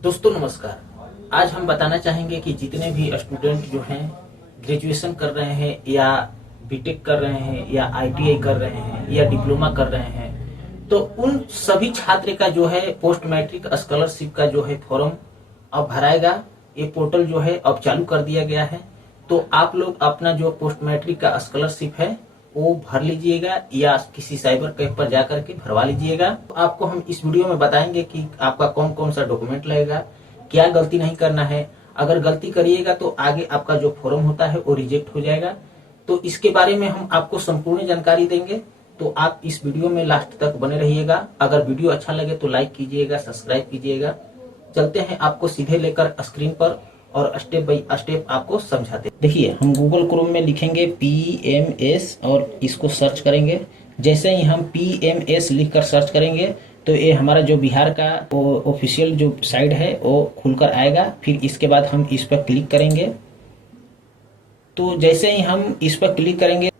दोस्तों नमस्कार। आज हम बताना चाहेंगे कि जितने भी स्टूडेंट जो हैं ग्रेजुएशन कर रहे हैं या बीटेक कर रहे हैं या आईटीआई कर रहे हैं या डिप्लोमा कर रहे हैं, तो उन सभी छात्र का जो है पोस्ट मैट्रिक स्कॉलरशिप का जो है फॉर्म अब भराएगा। ये पोर्टल जो है अब चालू कर दिया गया है, तो आप लोग अपना जो पोस्ट मैट्रिक का स्कॉलरशिप है वो भर लीजिएगा या किसी साइबर कैफे पर जाकर के भरवा लीजिएगा। तो आपको हम इस वीडियो में बताएंगे कि आपका कौन कौन सा डॉक्यूमेंट लगेगा, क्या गलती नहीं करना है। अगर गलती करिएगा तो आगे आपका जो फॉर्म होता है वो रिजेक्ट हो जाएगा। तो इसके बारे में हम आपको संपूर्ण जानकारी देंगे, तो आप इस वीडियो में लास्ट तक बने रहिएगा। अगर वीडियो अच्छा लगे तो लाइक कीजिएगा, सब्सक्राइब कीजिएगा। चलते हैं आपको सीधे लेकर स्क्रीन पर और स्टेप बाय स्टेप आपको समझाते हैं। देखिए, हम गूगल क्रोम में लिखेंगे PMS और इसको सर्च करेंगे। जैसे ही हम PMS लिखकर सर्च करेंगे तो ये हमारा जो बिहार का ऑफिशियल जो साइट है वो खुलकर आएगा। फिर इसके बाद हम इस पर क्लिक करेंगे। तो जैसे ही हम इस पर क्लिक करेंगे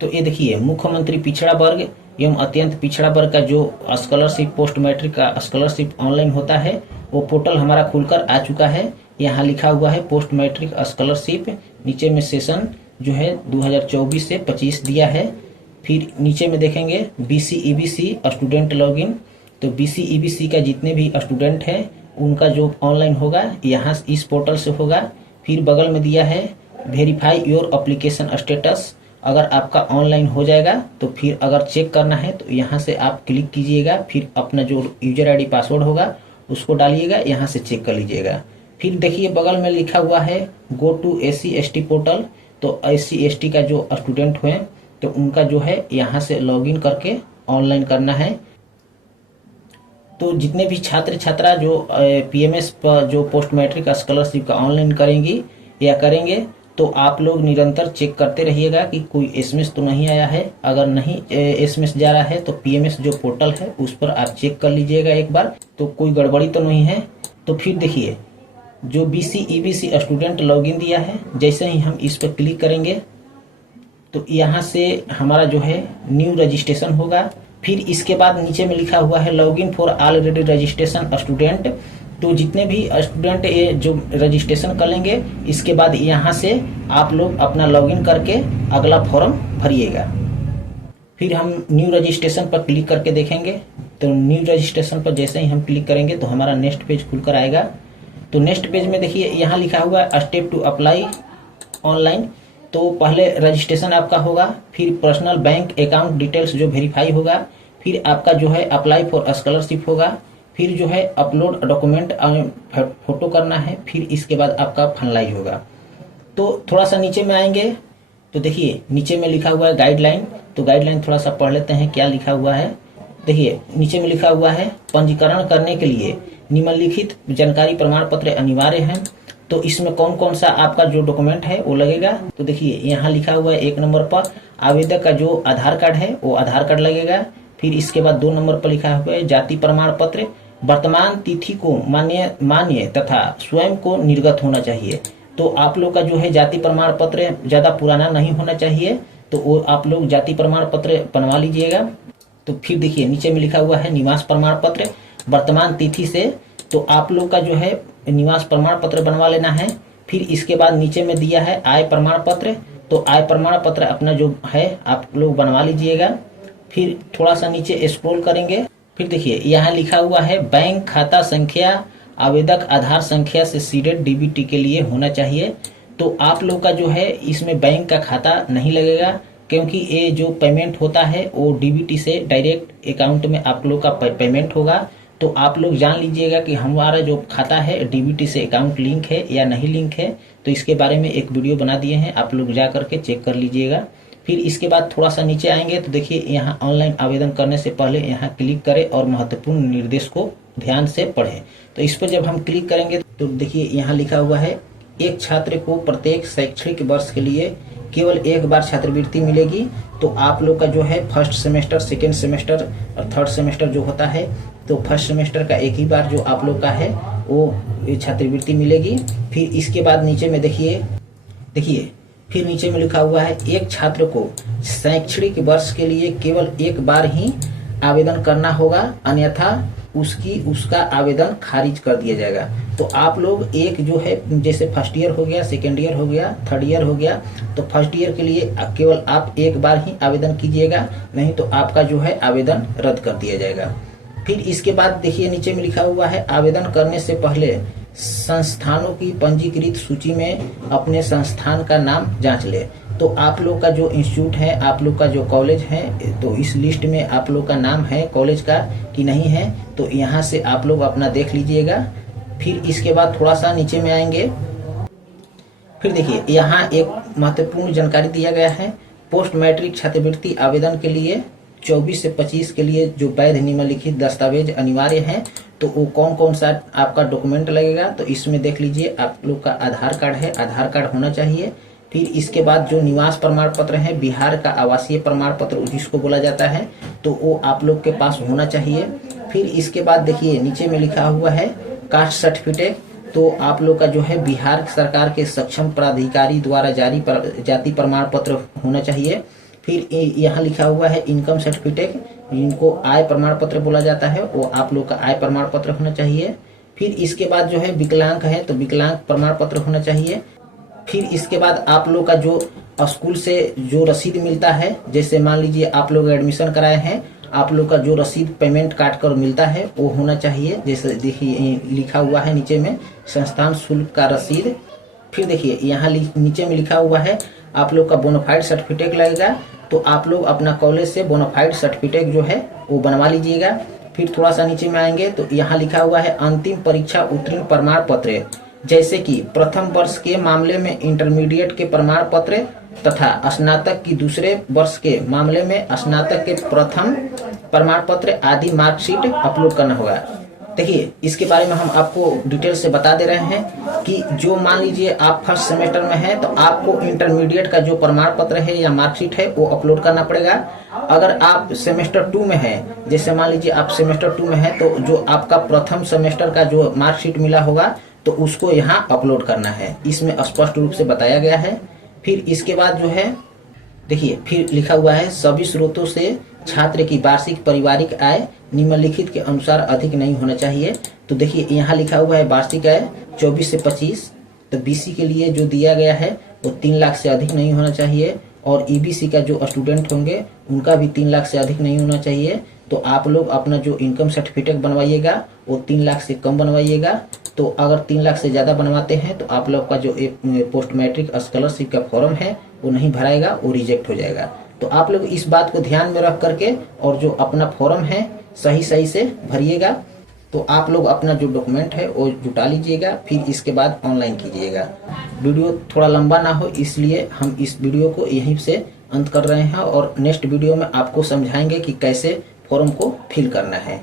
तो ये देखिए, मुख्यमंत्री पिछड़ा वर्ग एवं अत्यंत पिछड़ा वर्ग का जो स्कॉलरशिप पोस्ट मैट्रिक का स्कॉलरशिप ऑनलाइन होता है वो पोर्टल हमारा खुलकर आ चुका है। यहाँ लिखा हुआ है पोस्ट मैट्रिक स्कॉलरशिप, नीचे में सेशन जो है 2024 से 25 दिया है। फिर नीचे में देखेंगे BC EBC स्टूडेंट लॉगिन। तो BC EBC का जितने भी स्टूडेंट हैं उनका जो ऑनलाइन होगा यहाँ इस पोर्टल से होगा। फिर बगल में दिया है वेरीफाई योर एप्लीकेशन स्टेटस। अगर आपका ऑनलाइन हो जाएगा तो फिर अगर चेक करना है तो यहाँ से आप क्लिक कीजिएगा। फिर अपना जो यूजर ID पासवर्ड होगा उसको डालिएगा, यहाँ से चेक कर लीजिएगा। फिर देखिए बगल में लिखा हुआ है go to SC ST portal. तो SC ST का जो स्टूडेंट हुए तो उनका जो है यहाँ से लॉगिन करके ऑनलाइन करना है। तो जितने भी छात्र छात्रा जो PMS पर जो पोस्ट मैट्रिक स्कॉलरशिप का ऑनलाइन करेंगी या करेंगे तो आप लोग निरंतर चेक करते रहिएगा कि कोई SMS तो नहीं आया है। अगर नहीं SMS जा रहा है तो PMS जो पोर्टल है उस पर आप चेक कर लीजिएगा एक बार, तो कोई गड़बड़ी तो नहीं है। तो फिर देखिए जो BC EBC स्टूडेंट लॉगिन दिया है, जैसे ही हम इस पर क्लिक करेंगे तो यहाँ से हमारा जो है न्यू रजिस्ट्रेशन होगा। फिर इसके बाद नीचे में लिखा हुआ है login for already registration student. तो जितने भी स्टूडेंट ये जो रजिस्ट्रेशन कर लेंगे इसके बाद यहाँ से आप लोग अपना लॉगिन करके अगला फॉर्म भरिएगा। फिर हम न्यू रजिस्ट्रेशन पर क्लिक करके देखेंगे। तो न्यू रजिस्ट्रेशन पर जैसे ही हम क्लिक करेंगे तो हमारा नेक्स्ट पेज खुलकर आएगा। तो नेक्स्ट पेज में देखिए यहाँ लिखा हुआ है स्टेप टू अप्लाई ऑनलाइन। तो पहले रजिस्ट्रेशन आपका होगा, फिर पर्सनल बैंक अकाउंट डिटेल्स जो वेरीफाई होगा, फिर आपका जो है अप्लाई फॉर स्कॉलरशिप होगा, फिर जो है अपलोड डॉक्यूमेंट फोटो करना है, फिर इसके बाद आपका फाइनलाइज होगा। तो थोड़ा सा नीचे में आएंगे तो देखिए नीचे में लिखा हुआ है गाइडलाइन। तो गाइडलाइन थोड़ा सा पढ़ लेते हैं क्या लिखा हुआ है। देखिए नीचे में लिखा हुआ है पंजीकरण करने के लिए निम्नलिखित जानकारी प्रमाण पत्र अनिवार्य हैं। तो इसमें कौन कौन सा आपका जो डॉक्यूमेंट है वो लगेगा। तो देखिए यहाँ लिखा हुआ है 1 नंबर पर आवेदक का जो आधार कार्ड है वो आधार कार्ड लगेगा। फिर इसके बाद 2 नंबर पर लिखा हुआ है जाति प्रमाण पत्र, वर्तमान तिथि को मान्य तथा स्वयं को निर्गत होना चाहिए। तो आप लोग का जो है जाति प्रमाण पत्र ज्यादा पुराना नहीं होना चाहिए, तो वो आप लोग जाति प्रमाण पत्र बनवा लीजिएगा। तो फिर देखिए नीचे में लिखा हुआ है निवास प्रमाण पत्र वर्तमान तिथि से, तो आप लोग का जो है निवास प्रमाण पत्र बनवा लेना है। फिर इसके बाद नीचे में दिया है आय प्रमाण पत्र। तो आय प्रमाण पत्र अपना जो है आप लोग बनवा लीजिएगा। फिर थोड़ा सा नीचे स्क्रॉल करेंगे, फिर देखिए यहाँ लिखा हुआ है बैंक खाता संख्या आवेदक आधार संख्या से सीडेड DBT के लिए होना चाहिए। तो आप लोग का जो है इसमें बैंक का खाता नहीं लगेगा, क्योंकि ये जो पेमेंट होता है वो DBT से डायरेक्ट अकाउंट में आप लोग का पेमेंट होगा। तो आप लोग जान लीजिएगा कि हमारा जो खाता है DBT से अकाउंट लिंक है या नहीं लिंक है। तो इसके बारे में एक वीडियो बना दिए हैं, आप लोग जा करके चेक कर लीजिएगा। फिर इसके बाद थोड़ा सा नीचे आएंगे तो देखिए यहाँ ऑनलाइन आवेदन करने से पहले यहाँ क्लिक करें और महत्वपूर्ण निर्देश को ध्यान से पढ़ें। तो इस पर जब हम क्लिक करेंगे तो देखिए यहाँ लिखा हुआ है एक छात्र को प्रत्येक शैक्षणिक वर्ष के लिए केवल एक बार छात्रवृत्ति मिलेगी। तो आप लोग का जो है फर्स्ट सेमेस्टर, सेकेंड सेमेस्टर और थर्ड सेमेस्टर जो होता है, तो फर्स्ट सेमेस्टर का एक ही बार जो आप लोग का है वो छात्रवृत्ति मिलेगी। फिर इसके बाद नीचे में देखिए फिर नीचे में लिखा हुआ है एक छात्र को शैक्षणिक वर्ष के लिए केवल एक बार ही आवेदन करना होगा, अन्यथा उसका आवेदन खारिज कर दिया जाएगा। तो आप लोग एक जो है जैसे फर्स्ट ईयर हो गया, सेकेंड ईयर हो गया, थर्ड ईयर हो गया, तो फर्स्ट ईयर के लिए केवल आप एक बार ही आवेदन कीजिएगा, नहीं तो आपका जो है आवेदन रद्द कर दिया जाएगा। फिर इसके बाद देखिए नीचे में लिखा हुआ है, आवेदन करने से पहले संस्थानों की पंजीकृत सूची में अपने संस्थान का नाम जांच ले। तो आप लोग का जो इंस्टीट्यूट है, आप लोग का जो कॉलेज है, तो इस लिस्ट में आप लोग का नाम है कॉलेज का कि नहीं है, तो यहाँ से आप लोग अपना देख लीजिएगा। फिर इसके बाद थोड़ा सा नीचे में आएंगे, फिर देखिए यहाँ एक महत्वपूर्ण जानकारी दिया गया है। पोस्ट मैट्रिक छात्रवृत्ति आवेदन के लिए 24 से 25 के लिए जो वैध निम्नलिखित दस्तावेज अनिवार्य हैं, तो वो कौन कौन सा आपका डॉक्यूमेंट लगेगा, तो इसमें देख लीजिए आप लोग का आधार कार्ड है, आधार कार्ड होना चाहिए। फिर इसके बाद जो निवास प्रमाण पत्र है, बिहार का आवासीय प्रमाण पत्र जिसको बोला जाता है, तो वो आप लोग के पास होना चाहिए। फिर इसके बाद देखिए नीचे में लिखा हुआ है कास्ट सर्टिफिकेट, तो आप लोग का जो है बिहार सरकार के सक्षम प्राधिकारी द्वारा जारी जाति प्रमाण पत्र होना चाहिए। फिर यहाँ लिखा हुआ है इनकम सर्टिफिकेट, जिनको आय प्रमाण पत्र बोला जाता है, वो आप लोग का आय प्रमाण पत्र होना चाहिए। फिर इसके बाद जो है विकलांग है, तो विकलांग प्रमाण पत्र होना चाहिए। फिर इसके बाद आप लोग का जो स्कूल से जो रसीद मिलता है, जैसे मान लीजिए आप लोग एडमिशन कराए हैं, आप लोग का जो रसीद पेमेंट काट कर मिलता है वो होना चाहिए। जैसे देखिए लिखा हुआ है नीचे में संस्थान शुल्क का रसीद। फिर देखिए यहाँ नीचे में लिखा हुआ है आप लोग का बोनाफाइड सर्टिफिकेट लगेगा, तो आप लोग अपना कॉलेज से बोनाफाइड सर्टिफिकेट जो है वो बनवा लीजिएगा। फिर थोड़ा सा नीचे में आएंगे तो यहाँ लिखा हुआ है अंतिम परीक्षा उत्तीर्ण प्रमाण पत्र, जैसे कि प्रथम वर्ष के मामले में इंटरमीडिएट के प्रमाण पत्र तथा स्नातक की दूसरे वर्ष के मामले में स्नातक के प्रथम प्रमाण पत्र आदि मार्कशीट अपलोड करना होगा। देखिए इसके बारे में हम आपको डिटेल से बता दे रहे हैं कि जो मान लीजिए आप फर्स्ट सेमेस्टर में हैं, तो आपको इंटरमीडिएट का जो प्रमाण पत्र है या मार्कशीट है वो अपलोड करना पड़ेगा। अगर आप सेमेस्टर 2 में हैं, जैसे मान लीजिए आप सेमेस्टर 2 में हैं, तो जो आपका प्रथम सेमेस्टर का जो मार्कशीट मिला होगा तो उसको यहाँ अपलोड करना है, इसमें स्पष्ट रूप से बताया गया है। फिर इसके बाद जो है देखिए फिर लिखा हुआ है सभी स्रोतों से छात्र की वार्षिक पारिवारिक आय निम्नलिखित के अनुसार अधिक नहीं होना चाहिए। तो देखिए यहाँ लिखा हुआ है वार्षिक आय 24 से 25, तो बीसी के लिए जो दिया गया है वो 3 लाख से अधिक नहीं होना चाहिए, और ईबीसी का जो स्टूडेंट होंगे उनका भी 3 लाख से अधिक नहीं होना चाहिए। तो आप लोग अपना जो इनकम सर्टिफिकेट बनवाइएगा वो 3 लाख से कम बनवाइएगा। तो अगर 3 लाख से ज़्यादा बनवाते हैं तो आप लोग का जो पोस्ट मैट्रिक स्कॉलरशिप का फॉर्म है वो नहीं भराएगा, वो रिजेक्ट हो जाएगा। तो आप लोग इस बात को ध्यान में रख करके और जो अपना फॉर्म है सही से भरिएगा। तो आप लोग अपना जो डॉक्यूमेंट है वो जुटा लीजिएगा, फिर इसके बाद ऑनलाइन कीजिएगा। वीडियो थोड़ा लंबा ना हो इसलिए हम इस वीडियो को यहीं से अंत कर रहे हैं, और नेक्स्ट वीडियो में आपको समझाएंगे कि कैसे फॉर्म को फिल करना है।